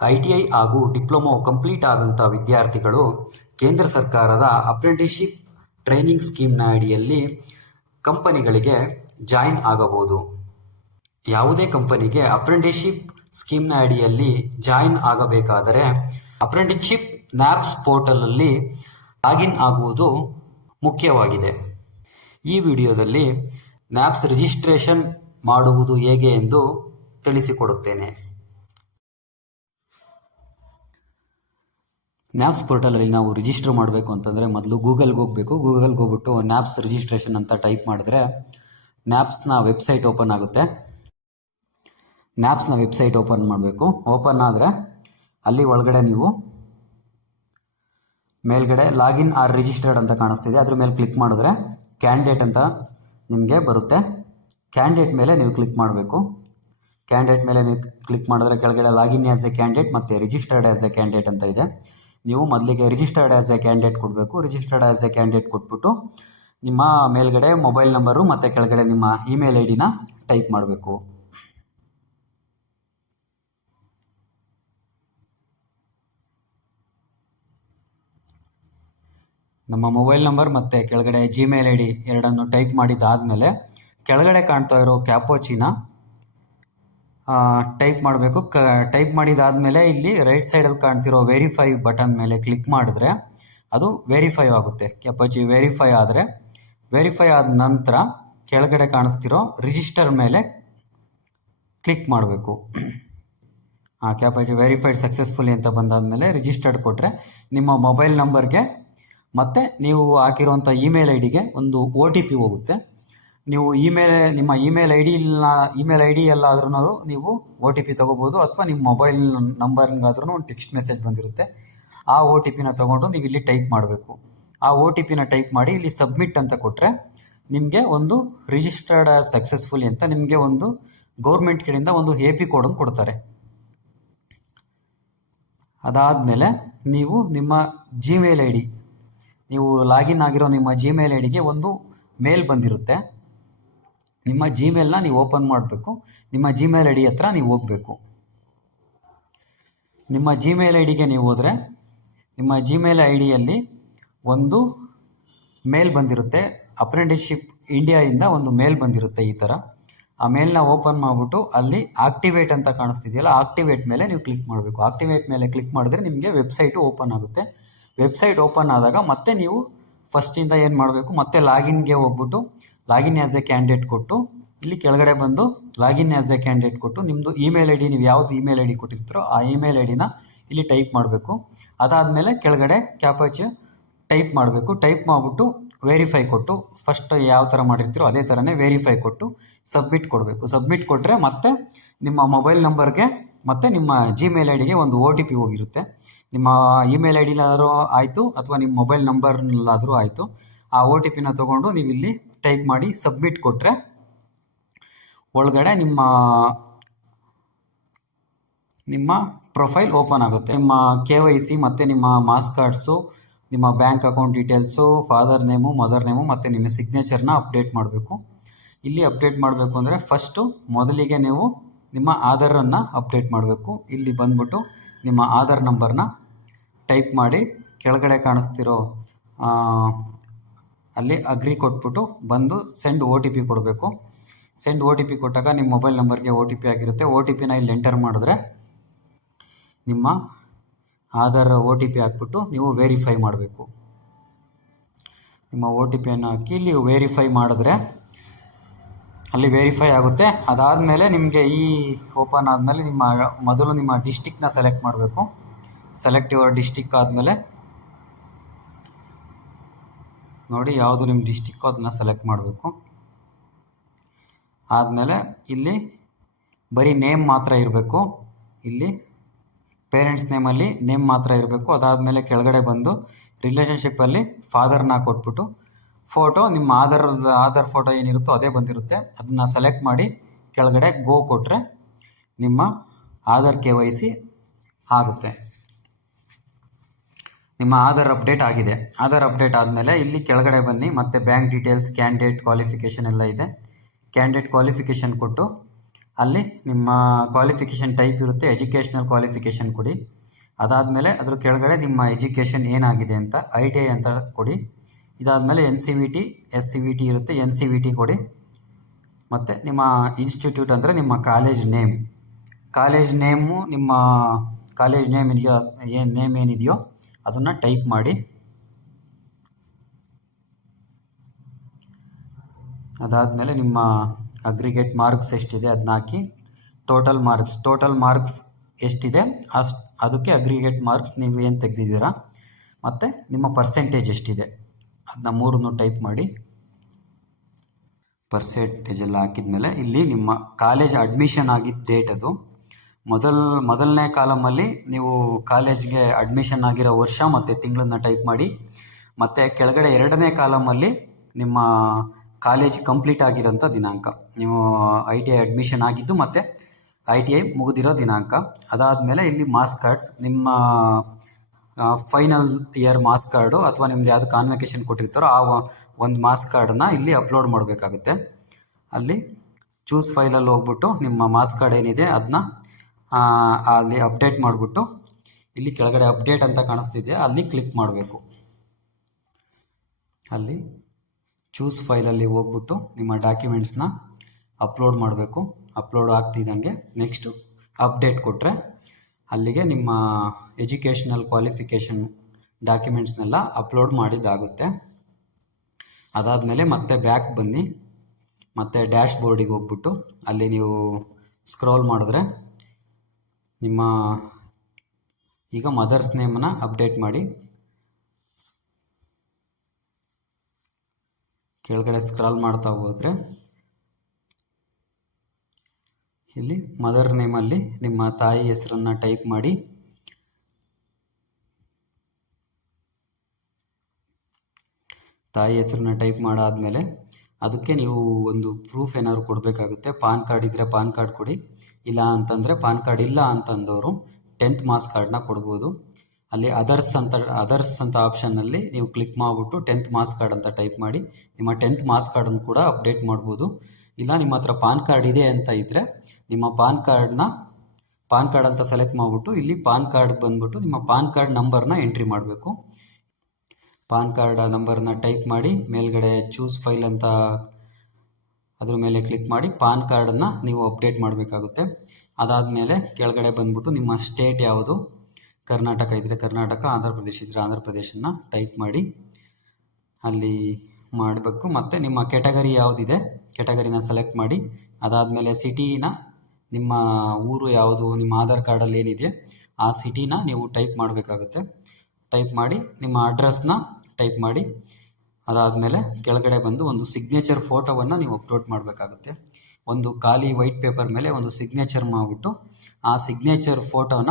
ITI ಹಾಗೂ diploma complete ಆದಂಥ ವಿದ್ಯಾರ್ಥಿಗಳು ಕೇಂದ್ರ ಸರ್ಕಾರದ ಅಪ್ರೆಂಟಿಸ್ಶಿಪ್ ಟ್ರೈನಿಂಗ್ ಸ್ಕೀಮ್ನ ಅಡಿಯಲ್ಲಿ ಕಂಪನಿಗಳಿಗೆ ಜಾಯಿನ್ ಆಗಬಹುದು. ಯಾವುದೇ ಕಂಪನಿಗೆ ಅಪ್ರೆಂಟಿಸ್ಶಿಪ್ ಸ್ಕೀಮ್ನ ಅಡಿಯಲ್ಲಿ ಜಾಯಿನ್ ಆಗಬೇಕಾದರೆ ಅಪ್ರೆಂಟಿಸ್ಶಿಪ್ NAPS ಪೋರ್ಟಲಲ್ಲಿ ಲಾಗಿನ್ ಆಗುವುದು ಮುಖ್ಯವಾಗಿದೆ. ಈ ವಿಡಿಯೋದಲ್ಲಿ NAPS ರಿಜಿಸ್ಟ್ರೇಷನ್ ಮಾಡುವುದು ಹೇಗೆ ಎಂದು ತಿಳಿಸಿಕೊಡುತ್ತೇನೆ. NAPS ಪೋರ್ಟಲಲ್ಲಿ ನಾವು ರಿಜಿಸ್ಟರ್ ಮಾಡಬೇಕು ಅಂತಂದರೆ ಮೊದಲು ಗೂಗಲ್ಗೆ ಹೋಗಬೇಕು. ಗೂಗಲ್ಗೆ ಹೋಗ್ಬಿಟ್ಟು NAPS ರಿಜಿಸ್ಟ್ರೇಷನ್ ಅಂತ ಟೈಪ್ ಮಾಡಿದ್ರೆ NAPSನ ವೆಬ್ಸೈಟ್ ಓಪನ್ ಆಗುತ್ತೆ. NAPSನ ವೆಬ್ಸೈಟ್ ಓಪನ್ ಮಾಡಬೇಕು. ಓಪನ್ ಆದರೆ ಅಲ್ಲಿ ಒಳಗಡೆ ನೀವು ಮೇಲ್ಗಡೆ ಲಾಗಿನ್ ಆರ್ ರಿಜಿಸ್ಟರ್ಡ್ ಅಂತ ಕಾಣಿಸ್ತಿದೆ. ಅದ್ರ ಮೇಲೆ ಕ್ಲಿಕ್ ಮಾಡಿದ್ರೆ ಕ್ಯಾಂಡಿಡೇಟ್ ಅಂತ ನಿಮಗೆ ಬರುತ್ತೆ. ಕ್ಯಾಂಡಿಡೇಟ್ ಮೇಲೆ ನೀವು ಕ್ಲಿಕ್ ಮಾಡಬೇಕು. ಕ್ಯಾಂಡಿಡೇಟ್ ಮೇಲೆ ನೀವು ಕ್ಲಿಕ್ ಮಾಡಿದ್ರೆ ಕೆಳಗಡೆ ಲಾಗಿನ್ ಆ್ಯಸ್ ಎ ಕ್ಯಾಂಡಿಡೇಟ್ ಮತ್ತು ರಿಜಿಸ್ಟರ್ಡ್ ಆ್ಯಸ್ ಎ ಕ್ಯಾಂಡಿಡೇಟ್ ಅಂತ ಇದೆ. ನೀವು ಮೊದಲಿಗೆ ರಿಜಿಸ್ಟರ್ಡ್ ಆ್ಯಸ್ ಎ ಕ್ಯಾಂಡಿಡೇಟ್ ಕೊಡಬೇಕು. ರಿಜಿಸ್ಟರ್ಡ್ ಆ್ಯಸ್ ಎ ಕ್ಯಾಂಡಿಡೇಟ್ ಕೊಟ್ಬಿಟ್ಟು ನಿಮ್ಮ ಮೇಲ್ಗಡೆ ಮೊಬೈಲ್ ನಂಬರು ಮತ್ತು ಕೆಳಗಡೆ ನಿಮ್ಮ ಇಮೇಲ್ ID ನ ಟೈಪ್ ಮಾಡಬೇಕು. ನಮ್ಮ ಮೊಬೈಲ್ ನಂಬರ್ ಮತ್ತು ಕೆಳಗಡೆ Gmail ID ಎರಡನ್ನು ಟೈಪ್ ಮಾಡಿದ್ದಾದಮೇಲೆ ಕೆಳಗಡೆ ಕಾಣ್ತಾ ಇರೋ ಕ್ಯಾಪೋಚಿನ ಟೈಪ್ ಮಾಡಬೇಕು. ಟೈಪ್ ಮಾಡಿದಾದಮೇಲೆ ಇಲ್ಲಿ ರೈಟ್ ಸೈಡಲ್ಲಿ ಕಾಣ್ತಿರೋ ವೆರಿಫೈ ಬಟನ್ ಮೇಲೆ ಕ್ಲಿಕ್ ಮಾಡಿದ್ರೆ ಅದು ವೆರಿಫೈ ಆಗುತ್ತೆ. ಕ್ಯಾಪೋಚಿ ವೆರಿಫೈ ಆದರೆ ವೆರಿಫೈ ಆದ ನಂತರ ಕೆಳಗಡೆ ಕಾಣಿಸ್ತಿರೋ ರಿಜಿಸ್ಟರ್ ಮೇಲೆ ಕ್ಲಿಕ್ ಮಾಡಬೇಕು. ಕ್ಯಾಪೋಚಿ ವೆರಿಫೈಡ್ ಸಕ್ಸಸ್ಫುಲಿ ಅಂತ ಬಂದಾದಮೇಲೆ ರಿಜಿಸ್ಟರ್ಡ್ ಕೊಟ್ಟರೆ ನಿಮ್ಮ ಮೊಬೈಲ್ ನಂಬರ್ಗೆ ಮತ್ತು ನೀವು ಹಾಕಿರುವಂಥ ಇಮೇಲ್ IDಗೆ ಒಂದು OTP ಹೋಗುತ್ತೆ. ನೀವು ನಿಮ್ಮ ಇಮೇಲ್ ID ಎಲ್ಲಾದ್ರೂ ನೀವು OTP ತೊಗೋಬೋದು, ಅಥವಾ ನಿಮ್ಮ ಮೊಬೈಲ್ ನಂಬರ್ಗಾದ್ರೂ ಒಂದು ಟೆಕ್ಸ್ಟ್ ಮೆಸೇಜ್ ಬಂದಿರುತ್ತೆ. ಆ OTPನ ತೊಗೊಂಡು ನೀವು ಇಲ್ಲಿ ಟೈಪ್ ಮಾಡಬೇಕು. ಆ OTPನ ಟೈಪ್ ಮಾಡಿ ಇಲ್ಲಿ ಸಬ್ಮಿಟ್ ಅಂತ ಕೊಟ್ಟರೆ ನಿಮಗೆ ಒಂದು ರಿಜಿಸ್ಟರ್ಡ್ ಸಕ್ಸಸ್ಫುಲಿ ಅಂತ ನಿಮಗೆ ಒಂದು ಗೌರ್ಮೆಂಟ್ ಕಡೆಯಿಂದ ಒಂದು AP ಕೋಡನ್ನು ಕೊಡ್ತಾರೆ. ಅದಾದಮೇಲೆ ನೀವು ನಿಮ್ಮ Gmail ID, ನೀವು ಲಾಗಿನ್ ಆಗಿರೋ ನಿಮ್ಮ Gmail IDಗೆ ಒಂದು ಮೇಲ್ ಬಂದಿರುತ್ತೆ. ನಿಮ್ಮ Gmailನ ನೀವು ಓಪನ್ ಮಾಡಬೇಕು. ನಿಮ್ಮ Gmail ID ಹತ್ರ ನೀವು ಹೋಗಬೇಕು. ನಿಮ್ಮ Gmail IDಗೆ ನೀವು ಹೋದರೆ ನಿಮ್ಮ Gmail IDಯಲ್ಲಿ ಒಂದು ಮೇಲ್ ಬಂದಿರುತ್ತೆ. ಅಪ್ರೆಂಟಿಸ್ಶಿಪ್ ಇಂಡಿಯಾದಿಂದ ಒಂದು ಮೇಲ್ ಬಂದಿರುತ್ತೆ ಈ ಥರ. ಆ ಮೇಲ್ನ ಓಪನ್ ಮಾಡಿಬಿಟ್ಟು ಅಲ್ಲಿ ಆಕ್ಟಿವೇಟ್ ಅಂತ ಕಾಣಿಸ್ತಿದೆಯಲ್ಲ, ಆಕ್ಟಿವೇಟ್ ಮೇಲೆ ನೀವು ಕ್ಲಿಕ್ ಮಾಡಬೇಕು. ಆಕ್ಟಿವೇಟ್ ಮೇಲೆ ಕ್ಲಿಕ್ ಮಾಡಿದ್ರೆ ನಿಮಗೆ ವೆಬ್ಸೈಟು ಓಪನ್ ಆಗುತ್ತೆ. ವೆಬ್ಸೈಟ್ ಓಪನ್ ಆದಾಗ ಮತ್ತೆ ನೀವು ಫಸ್ಟಿಂದ ಏನು ಮಾಡಬೇಕು, ಮತ್ತೆ ಲಾಗಿನ್ಗೆ ಹೋಗ್ಬಿಟ್ಟು ಲಾಗಿನ್ ಆ್ಯಸ್ ಎ ಕ್ಯಾಂಡಿಡೇಟ್ ಕೊಟ್ಟು ಇಲ್ಲಿ ಕೆಳಗಡೆ ಬಂದು ಲಾಗಿನ್ ಆ್ಯಸ್ ಎ ಕ್ಯಾಂಡಿಡೇಟ್ ಕೊಟ್ಟು ನಿಮ್ಮದು ಇಮೇಲ್ ID, ನೀವು ಯಾವುದು ಇಮೇಲ್ ID ಕೊಟ್ಟಿರ್ತೀರೋ ಆ ಇಮೇಲ್ IDನ ಇಲ್ಲಿ ಟೈಪ್ ಮಾಡಬೇಕು. ಅದಾದಮೇಲೆ ಕೆಳಗಡೆ ಕ್ಯಾಪೋಚ್ ಟೈಪ್ ಮಾಡಬೇಕು. ಟೈಪ್ ಮಾಡಿಬಿಟ್ಟು ವೆರಿಫೈ ಕೊಟ್ಟು, ಫಸ್ಟ್ ಯಾವ ಥರ ಮಾಡಿರ್ತೀರೋ ಅದೇ ಥರನೇ ವೆರಿಫೈ ಕೊಟ್ಟು ಸಬ್ಮಿಟ್ ಕೊಡಬೇಕು. ಸಬ್ಮಿಟ್ ಕೊಟ್ಟರೆ ಮತ್ತೆ ನಿಮ್ಮ ಮೊಬೈಲ್ ನಂಬರ್ಗೆ ಮತ್ತು ನಿಮ್ಮ Gmail IDಗೆ ಒಂದು OTP ಹೋಗಿರುತ್ತೆ. ನಿಮ್ಮ ಇಮೇಲ್ IDಲಾದರೂ ಆಯಿತು ಅಥವಾ ನಿಮ್ಮ ಮೊಬೈಲ್ ನಂಬರ್ನಲ್ಲಾದರೂ ಆಯಿತು. ಆ OTPನ ತೊಗೊಂಡು ನೀವು ಇಲ್ಲಿ ಟೈಪ್ ಮಾಡಿ ಸಬ್ಮಿಟ್ ಕೊಟ್ಟರೆ ಒಳಗಡೆ ನಿಮ್ಮ ಪ್ರೊಫೈಲ್ ಓಪನ್ ಆಗುತ್ತೆ. ನಿಮ್ಮ KYC ಮತ್ತು ನಿಮ್ಮ ಮಾಸ್ ಕಾರ್ಡ್ಸು, ನಿಮ್ಮ bank account details, father name, mother name ಮತ್ತು ನಿಮ್ಮ ಸಿಗ್ನೇಚರ್ನ ಅಪ್ಡೇಟ್ ಮಾಡಬೇಕು. ಇಲ್ಲಿ ಅಪ್ಡೇಟ್ ಮಾಡಬೇಕು ಅಂದರೆ ಫಸ್ಟು ಮೊದಲಿಗೆ ನೀವು ನಿಮ್ಮ ಆಧಾರನ್ನು ಅಪ್ಡೇಟ್ ಮಾಡಬೇಕು. ಇಲ್ಲಿ ಬಂದ್ಬಿಟ್ಟು ನಿಮ್ಮ ಆಧಾರ್ ನಂಬರ್ನ ಟೈಪ್ ಮಾಡಿ ಕೆಳಗಡೆ ಕಾಣಿಸ್ತಿರೋ ಅಲ್ಲಿ ಅಗ್ರಿ ಕೊಟ್ಬಿಟ್ಟು ಬಂದು ಸೆಂಡ್ OTP ಕೊಡಬೇಕು. ಸೆಂಡ್ OTP ಕೊಟ್ಟಾಗ ನಿಮ್ಮ ಮೊಬೈಲ್ ನಂಬರ್ಗೆ OTP ಆಗಿರುತ್ತೆ. OTPನ ಇಲ್ಲಿ ಎಂಟರ್ ಮಾಡಿದ್ರೆ ನಿಮ್ಮ ಆಧಾರ್ OTP ಹಾಕ್ಬಿಟ್ಟು ನೀವು ವೆರಿಫೈ ಮಾಡಬೇಕು. ನಿಮ್ಮ OTPಯನ್ನು ಹಾಕಿ ಇಲ್ಲಿ ವೆರಿಫೈ ಮಾಡಿದ್ರೆ ಅಲ್ಲಿ ವೆರಿಫೈ ಆಗುತ್ತೆ. ಅದಾದಮೇಲೆ ನಿಮಗೆ ಈ ಓಪನ್ ಆದಮೇಲೆ ಮೊದಲು ನಿಮ್ಮ ಡಿಸ್ಟಿಕ್ನ ಸೆಲೆಕ್ಟ್ ಮಾಡಬೇಕು. ಸೆಲೆಕ್ಟ್ ಯುವರ್ ಡಿಸ್ಟಿಕ್ ಆದಮೇಲೆ ನೋಡಿ ಯಾವುದು ನಿಮ್ಮ ಡಿಸ್ಟಿಕ್ಕು ಅದನ್ನು ಸೆಲೆಕ್ಟ್ ಮಾಡಬೇಕು. ಆದಮೇಲೆ ಇಲ್ಲಿ ಬರೀ ನೇಮ್ ಮಾತ್ರ ಇರಬೇಕು. ಇಲ್ಲಿ ಪೇರೆಂಟ್ಸ್ ನೇಮಲ್ಲಿ ನೇಮ್ ಮಾತ್ರ ಇರಬೇಕು. ಅದಾದಮೇಲೆ ಕೆಳಗಡೆ ಬಂದು ರಿಲೇಷನ್ಶಿಪ್ಪಲ್ಲಿ ಫಾದರ್ನ ಕೊಟ್ಬಿಟ್ಟು ಫೋಟೋ, ನಿಮ್ಮ ಆಧಾರ್ ಫೋಟೋ ಏನಿರುತ್ತೋ ಅದೇ ಬಂದಿರುತ್ತೆ, ಅದನ್ನು ಸೆಲೆಕ್ಟ್ ಮಾಡಿ ಕೆಳಗಡೆ ಗೋ ಕೊಟ್ಟರೆ ನಿಮ್ಮ ಆಧಾರ್ KYC ಆಗುತ್ತೆ. ನಿಮ್ಮ ಆಧಾರ್ ಅಪ್ಡೇಟ್ ಆಗಿದೆ. ಆಧಾರ್ ಅಪ್ಡೇಟ್ ಆದಮೇಲೆ ಇಲ್ಲಿ ಕೆಳಗಡೆ ಬನ್ನಿ, ಮತ್ತು ಬ್ಯಾಂಕ್ ಡೀಟೇಲ್ಸ್, ಕ್ಯಾಂಡಿಡೇಟ್ ಕ್ವಾಲಿಫಿಕೇಷನ್ ಎಲ್ಲ ಇದೆ. ಕ್ಯಾಂಡಿಡೇಟ್ ಕ್ವಾಲಿಫಿಕೇಷನ್ ಕೊಟ್ಟು ಅಲ್ಲಿ ನಿಮ್ಮ ಕ್ವಾಲಿಫಿಕೇಷನ್ ಟೈಪ್ ಇರುತ್ತೆ, ಎಜುಕೇಷ್ನಲ್ ಕ್ವಾಲಿಫಿಕೇಷನ್ ಕೊಡಿ. ಅದಾದಮೇಲೆ ಅದ್ರ ಕೆಳಗಡೆ ನಿಮ್ಮ ಎಜುಕೇಷನ್ ಏನಾಗಿದೆ ಅಂತ ITI ಅಂತ ಕೊಡಿ. ಇದಾದಮೇಲೆ NCVT SCVT ಇರುತ್ತೆ, NCVT ಕೊಡಿ. ಮತ್ತು ನಿಮ್ಮ ಇನ್ಸ್ಟಿಟ್ಯೂಟ್ ಅಂದರೆ ನಿಮ್ಮ ಕಾಲೇಜ್ ನೇಮು ನಿಮ್ಮ ಕಾಲೇಜ್ ನೇಮ್ ಇದೆಯೋ ನೇಮ್ ಏನಿದೆಯೋ ಅದನ್ನು ಟೈಪ್ ಮಾಡಿ. ಅದಾದಮೇಲೆ ನಿಮ್ಮ ಅಗ್ರಿಗೇಟ್ ಮಾರ್ಕ್ಸ್ ಎಷ್ಟಿದೆ ಅದನ್ನ ಹಾಕಿ. ಟೋಟಲ್ ಮಾರ್ಕ್ಸ್ ಎಷ್ಟಿದೆ ಅದಕ್ಕೆ ಅಗ್ರಿಗೇಟ್ ಮಾರ್ಕ್ಸ್ ನೀವು ಏನು ತೆಗೆದಿದ್ದೀರಾ ಮತ್ತು ನಿಮ್ಮ ಪರ್ಸೆಂಟೇಜ್ ಎಷ್ಟಿದೆ ಅದನ್ನ ಮೂರನ್ನು ಟೈಪ್ ಮಾಡಿ. ಪರ್ಸೆಂಟೇಜ್ ಎಲ್ಲ ಹಾಕಿದ್ಮೇಲೆ ಇಲ್ಲಿ ನಿಮ್ಮ ಕಾಲೇಜ್ ಅಡ್ಮಿಷನ್ ಆಗಿದ್ದ ಡೇಟ್ ಅದು ಮೊದಲನೇ ಕಾಲಮಲ್ಲಿ ನೀವು ಕಾಲೇಜ್ಗೆ ಅಡ್ಮಿಷನ್ ಆಗಿರೋ ವರ್ಷ ಮತ್ತು ತಿಂಗಳನ್ನ ಟೈಪ್ ಮಾಡಿ. ಮತ್ತು ಕೆಳಗಡೆ ಎರಡನೇ ಕಾಲಮಲ್ಲಿ ನಿಮ್ಮ ಕಾಲೇಜ್ ಕಂಪ್ಲೀಟ್ ಆಗಿರೋಂಥ ದಿನಾಂಕ, ನೀವು ITI ಅಡ್ಮಿಷನ್ ಆಗಿದ್ದು ಮತ್ತು ITI ಮುಗಿದಿರೋ ದಿನಾಂಕ. ಅದಾದಮೇಲೆ ಇಲ್ಲಿ ಮಾರ್ಕ್ಸ್ ಕಾರ್ಡ್ಸ್, ನಿಮ್ಮ ಫೈನಲ್ ಇಯರ್ ಮಾರ್ಕ್ಸ್ ಕಾರ್ಡು ಅಥವಾ ನಿಮ್ದು ಯಾವುದು ಕಾನ್ವೆಕೇಷನ್ ಕೊಟ್ಟಿರ್ತಾರೋ ಆ ಒಂದು ಮಾರ್ಕ್ಸ್ ಕಾರ್ಡನ್ನ ಇಲ್ಲಿ ಅಪ್ಲೋಡ್ ಮಾಡಬೇಕಾಗುತ್ತೆ. ಅಲ್ಲಿ ಚೂಸ್ ಫೈಲಲ್ಲಿ ಹೋಗ್ಬಿಟ್ಟು ನಿಮ್ಮ ಮಾರ್ಕ್ಸ್ ಕಾರ್ಡ್ ಏನಿದೆ ಅದನ್ನ ಅಲ್ಲಿ ಅಪ್ಡೇಟ್ ಮಾಡಿಬಿಟ್ಟು ಇಲ್ಲಿ ಕೆಳಗಡೆ ಅಪ್ಡೇಟ್ ಅಂತ ಕಾಣಿಸ್ತಿದೆ ಅಲ್ಲಿ ಕ್ಲಿಕ್ ಮಾಡಬೇಕು. ಅಲ್ಲಿ ಚೂಸ್ ಫೈಲಲ್ಲಿ ಹೋಗ್ಬಿಟ್ಟು ನಿಮ್ಮ ಡಾಕ್ಯುಮೆಂಟ್ಸ್ನ ಅಪ್ಲೋಡ್ ಮಾಡಬೇಕು. ಅಪ್ಲೋಡ್ ಆಗ್ತಿದ್ದಂಗೆ ನೆಕ್ಸ್ಟು ಅಪ್ಡೇಟ್ ಕೊಟ್ಟರೆ ಅಲ್ಲಿಗೆ ನಿಮ್ಮ ಎಜುಕೇಷ್ನಲ್ ಕ್ವಾಲಿಫಿಕೇಷನ್ ಡಾಕ್ಯುಮೆಂಟ್ಸ್ನೆಲ್ಲ ಅಪ್ಲೋಡ್ ಮಾಡಿದ್ದಾಗುತ್ತೆ. ಅದಾದಮೇಲೆ ಮತ್ತೆ ಬ್ಯಾಕ್ ಬನ್ನಿ, ಮತ್ತು ಡ್ಯಾಶ್ ಬೋರ್ಡಿಗೆ ಹೋಗ್ಬಿಟ್ಟು ಅಲ್ಲಿ ನೀವು ಸ್ಕ್ರೋಲ್ ಮಾಡಿದ್ರೆ ನಿಮ್ಮ ಈಗ ಮದರ್ಸ್ ನೇಮನ್ನು ಅಪ್ಡೇಟ್ ಮಾಡಿ. ಕೆಳಗಡೆ ಸ್ಕ್ರಾಲ್ ಮಾಡ್ತಾ ಹೋದರೆ ಇಲ್ಲಿ ಮದರ್ ನೇಮಲ್ಲಿ ನಿಮ್ಮ ತಾಯಿ ಹೆಸರನ್ನು ಟೈಪ್ ಮಾಡಿ. ತಾಯಿ ಹೆಸರನ್ನ ಟೈಪ್ ಮಾಡಾದಮೇಲೆ ಅದಕ್ಕೆ ನೀವು ಒಂದು ಪ್ರೂಫ್ ಏನಾದ್ರು ಕೊಡಬೇಕಾಗುತ್ತೆ. ಪಾನ್ ಕಾರ್ಡ್ ಇದ್ದರೆ ಪಾನ್ ಕಾರ್ಡ್ ಕೊಡಿ, ಇಲ್ಲ ಅಂತಂದರೆ ಪಾನ್ ಕಾರ್ಡ್ ಇಲ್ಲ ಅಂತಂದವರು 10th ಮಾರ್ಕ್ಸ್ ಕಾರ್ಡನ್ನ ಕೊಡ್ಬೋದು. ಅಲ್ಲಿ ಅದರ್ಸ್ ಅಂತ ಆಪ್ಷನ್ನಲ್ಲಿ ನೀವು ಕ್ಲಿಕ್ ಮಾಡಿಬಿಟ್ಟು 10th ಮಾರ್ಕ್ಸ್ ಕಾರ್ಡ್ ಅಂತ ಟೈಪ್ ಮಾಡಿ ನಿಮ್ಮ 10th ಮಾರ್ಕ್ಸ್ ಕಾರ್ಡನ್ನು ಕೂಡ ಅಪ್ಡೇಟ್ ಮಾಡ್ಬೋದು. ಇಲ್ಲ ನಿಮ್ಮ ಹತ್ರ ಪಾನ್ ಕಾರ್ಡ್ ಇದೆ ಅಂತ ಇದ್ದರೆ ನಿಮ್ಮ ಪಾನ್ ಕಾರ್ಡ್ ಅಂತ ಸೆಲೆಕ್ಟ್ ಮಾಡಿಬಿಟ್ಟು ಇಲ್ಲಿ ಪಾನ್ ಕಾರ್ಡ್ ಬಂದುಬಿಟ್ಟು ನಿಮ್ಮ ಪಾನ್ ಕಾರ್ಡ್ ನಂಬರ್ನ ಎಂಟ್ರಿ ಮಾಡಬೇಕು. ಪಾನ್ ಕಾರ್ಡ್ ನಂಬರ್ನ ಟೈಪ್ ಮಾಡಿ ಮೇಲ್ಗಡೆ ಚೂಸ್ ಫೈಲ್ ಅಂತ ಅದ್ರ ಮೇಲೆ ಕ್ಲಿಕ್ ಮಾಡಿ ಪಾನ್ ಕಾರ್ಡನ್ನು ನೀವು ಅಪ್ಡೇಟ್ ಮಾಡಬೇಕಾಗುತ್ತೆ. ಅದಾದಮೇಲೆ ಕೆಳಗಡೆ ಬಂದುಬಿಟ್ಟು ನಿಮ್ಮ ಸ್ಟೇಟ್ ಯಾವುದು, ಕರ್ನಾಟಕ ಇದ್ದರೆ ಕರ್ನಾಟಕ, ಆಂಧ್ರ ಪ್ರದೇಶ ಇದ್ದರೆ ಆಂಧ್ರ ಪ್ರದೇಶನ ಟೈಪ್ ಮಾಡಿ ಅಲ್ಲಿ ಮಾಡಬೇಕು. ಮತ್ತು ನಿಮ್ಮ ಕ್ಯಾಟಗರಿ ಯಾವುದಿದೆ ಕ್ಯಾಟಗರಿನ ಸೆಲೆಕ್ಟ್ ಮಾಡಿ. ಅದಾದಮೇಲೆ ಸಿಟಿನ, ನಿಮ್ಮ ಊರು ಯಾವುದು ನಿಮ್ಮ ಆಧಾರ್ ಕಾರ್ಡಲ್ಲಿ ಏನಿದೆ ಆ ಸಿಟಿನ ನೀವು ಟೈಪ್ ಮಾಡಬೇಕಾಗುತ್ತೆ. ಟೈಪ್ ಮಾಡಿ ನಿಮ್ಮ ಅಡ್ರೆಸ್ನ ಟೈಪ್ ಮಾಡಿ. ಅದಾದಮೇಲೆ ಕೆಳಗಡೆ ಬಂದು ಒಂದು ಸಿಗ್ನೇಚರ್ ಫೋಟೋವನ್ನು ನೀವು ಅಪ್ಲೋಡ್ ಮಾಡಬೇಕಾಗುತ್ತೆ. ಒಂದು ಖಾಲಿ ವೈಟ್ ಪೇಪರ್ ಮೇಲೆ ಒಂದು ಸಿಗ್ನೇಚರ್ ಮಾಡಿಬಿಟ್ಟು ಆ ಸಿಗ್ನೇಚರ್ ಫೋಟೋನ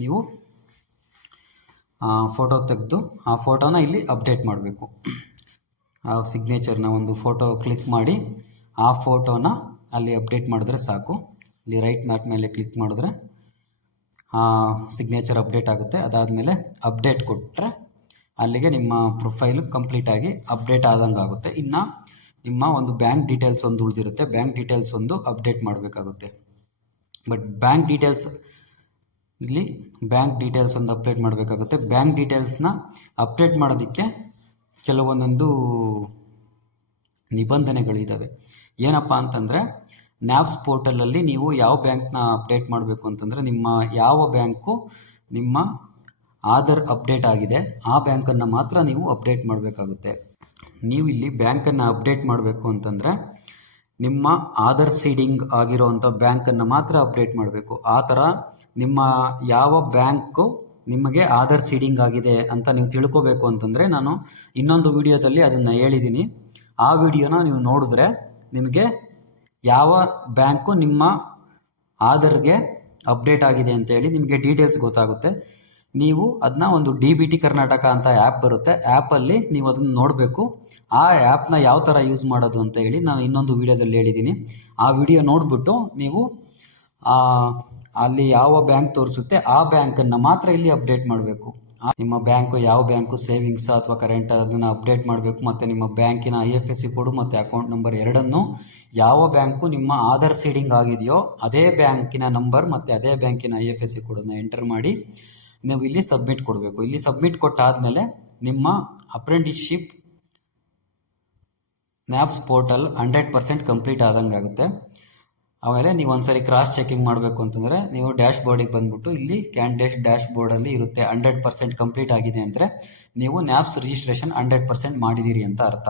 ನೀವು ಫೋಟೋ ತೆಗೆದು ಆ ಫೋಟೋನ ಇಲ್ಲಿ ಅಪ್ಡೇಟ್ ಮಾಡಬೇಕು. ಆ ಸಿಗ್ನೇಚರ್ನ ಒಂದು ಫೋಟೋ ಕ್ಲಿಕ್ ಮಾಡಿ ಆ ಫೋಟೋನ ಅಲ್ಲಿ ಅಪ್ಡೇಟ್ ಮಾಡಿದ್ರೆ ಸಾಕು. ಇಲ್ಲಿ ರೈಟ್ ಮಾರ್ಕ್ ಮೇಲೆ ಕ್ಲಿಕ್ ಮಾಡಿದ್ರೆ ಸಿಗ್ನೇಚರ್ ಅಪ್ಡೇಟ್ ಆಗುತ್ತೆ. ಅದಾದಮೇಲೆ ಅಪ್ಡೇಟ್ ಕೊಟ್ಟರೆ ಅಲ್ಲಿಗೆ ನಿಮ್ಮ ಪ್ರೊಫೈಲು ಕಂಪ್ಲೀಟಾಗಿ ಅಪ್ಡೇಟ್ ಆದಂಗೆ ಆಗುತ್ತೆ. ಇನ್ನು ನಿಮ್ಮ ಒಂದು ಬ್ಯಾಂಕ್ ಡೀಟೇಲ್ಸ್ ಒಂದು ಉಳಿದಿರುತ್ತೆ, ಬ್ಯಾಂಕ್ ಡೀಟೇಲ್ಸ್ ಒಂದು ಅಪ್ಡೇಟ್ ಮಾಡಬೇಕಾಗುತ್ತೆ. ಬಟ್ ಬ್ಯಾಂಕ್ ಡೀಟೇಲ್ಸ್ ಒಂದು ಅಪ್ಡೇಟ್ ಮಾಡಬೇಕಾಗುತ್ತೆ. ಬ್ಯಾಂಕ್ ಡೀಟೇಲ್ಸ್ನ ಅಪ್ಡೇಟ್ ಮಾಡೋದಕ್ಕೆ ಕೆಲವೊಂದೊಂದು ನಿಬಂಧನೆಗಳಿದ್ದಾವೆ. ಏನಪ್ಪ ಅಂತಂದರೆ ನ್ಯಾಪ್ಸ್ ಪೋರ್ಟಲಲ್ಲಿ ನೀವು ಯಾವ ಬ್ಯಾಂಕ್ನ ಅಪ್ಡೇಟ್ ಮಾಡಬೇಕು ಅಂತಂದರೆ ನಿಮ್ಮ ಯಾವ ಬ್ಯಾಂಕು ನಿಮ್ಮ ಆಧಾರ್ ಅಪ್ಡೇಟ್ ಆಗಿದೆ ಆ ಬ್ಯಾಂಕನ್ನು ಮಾತ್ರ ನೀವು ಅಪ್ಡೇಟ್ ಮಾಡಬೇಕಾಗುತ್ತೆ. ನೀವು ಇಲ್ಲಿ ಬ್ಯಾಂಕನ್ನು ಅಪ್ಡೇಟ್ ಮಾಡಬೇಕು ಅಂತಂದರೆ ನಿಮ್ಮ ಆಧಾರ್ ಸೀಡಿಂಗ್ ಆಗಿರೋವಂಥ ಬ್ಯಾಂಕನ್ನು ಮಾತ್ರ ಅಪ್ಡೇಟ್ ಮಾಡಬೇಕು. ಆ ಥರ ನಿಮ್ಮ ಯಾವ ಬ್ಯಾಂಕು ನಿಮಗೆ ಆಧಾರ್ ಸೀಡಿಂಗ್ ಆಗಿದೆ ಅಂತ ನೀವು ತಿಳ್ಕೋಬೇಕು ಅಂತಂದರೆ ನಾನು ಇನ್ನೊಂದು ವಿಡಿಯೋದಲ್ಲಿ ಅದನ್ನು ಹೇಳಿದ್ದೀನಿ. ಆ ವಿಡಿಯೋನ ನೀವು ನೋಡಿದ್ರೆ ನಿಮಗೆ ಯಾವ ಬ್ಯಾಂಕು ನಿಮ್ಮ ಆಧಾರ್ಗೆ ಅಪ್ಡೇಟ್ ಆಗಿದೆ ಅಂತೇಳಿ ನಿಮಗೆ ಡೀಟೇಲ್ಸ್ ಗೊತ್ತಾಗುತ್ತೆ. ನೀವು ಅದನ್ನ ಒಂದು DBT ಕರ್ನಾಟಕ ಅಂತ ಆ್ಯಪ್ ಬರುತ್ತೆ, ಆ್ಯಪಲ್ಲಿ ನೀವು ಅದನ್ನು ನೋಡಬೇಕು. ಆ ಆ್ಯಪ್ನ ಯಾವ ಥರ ಯೂಸ್ ಮಾಡೋದು ಅಂತ ಹೇಳಿ ನಾನು ಇನ್ನೊಂದು ವೀಡಿಯೋದಲ್ಲಿ ಹೇಳಿದ್ದೀನಿ. ಆ ವಿಡಿಯೋ ನೋಡಿಬಿಟ್ಟು ನೀವು ಅಲ್ಲಿ ಯಾವ ಬ್ಯಾಂಕ್ ತೋರಿಸುತ್ತೆ ಆ ಬ್ಯಾಂಕನ್ನು ಮಾತ್ರ ಇಲ್ಲಿ ಅಪ್ಡೇಟ್ ಮಾಡಬೇಕು. ನಿಮ್ಮ ಬ್ಯಾಂಕು ಯಾವ ಬ್ಯಾಂಕು ಸೇವಿಂಗ್ಸ್ ಅಥವಾ ಕರೆಂಟ್ ಅದನ್ನು ಅಪ್ಡೇಟ್ ಮಾಡಬೇಕು, ಮತ್ತು ನಿಮ್ಮ ಬ್ಯಾಂಕಿನ IFSC ಕೋಡು ಮತ್ತು ಅಕೌಂಟ್ ನಂಬರ್ ಎರಡನ್ನು ಯಾವ ಬ್ಯಾಂಕು ನಿಮ್ಮ ಆಧಾರ್ ಸೀಡಿಂಗ್ ಆಗಿದೆಯೋ ಅದೇ ಬ್ಯಾಂಕಿನ ನಂಬರ್ ಮತ್ತು ಅದೇ ಬ್ಯಾಂಕಿನ IFSC ಕೋಡನ್ನು ಎಂಟರ್ ಮಾಡಿ ನೀವು ಇಲ್ಲಿ ಸಬ್ಮಿಟ್ ಕೊಡಬೇಕು. ಇಲ್ಲಿ ಸಬ್ಮಿಟ್ ಕೊಟ್ಟಾದಮೇಲೆ ನಿಮ್ಮ ಅಪ್ರೆಂಟಿಸ್ಶಿಪ್ ನ್ಯಾಪ್ಸ್ ಪೋರ್ಟಲ್ 100% ಕಂಪ್ಲೀಟ್ ಆದಂಗೆ ಆಗುತ್ತೆ. ಆಮೇಲೆ ನೀವು ಒಂದ್ಸರಿ ಕ್ರಾಸ್ ಚೆಕಿಂಗ್ ಮಾಡಬೇಕು ಅಂತಂದರೆ ನೀವು ಡ್ಯಾಶ್ ಬೋರ್ಡಿಗೆ ಬಂದ್ಬಿಟ್ಟು ಇಲ್ಲಿ ಕ್ಯಾಂಡಿಡೇಟ್ ಡ್ಯಾಶ್ ಬೋರ್ಡಲ್ಲಿ ಇರುತ್ತೆ 100% ಕಂಪ್ಲೀಟ್ ಆಗಿದೆ ಅಂದರೆ ನೀವು ನ್ಯಾಪ್ಸ್ ರಿಜಿಸ್ಟ್ರೇಷನ್ 100% ಮಾಡಿದ್ದೀರಿ ಅಂತ ಅರ್ಥ.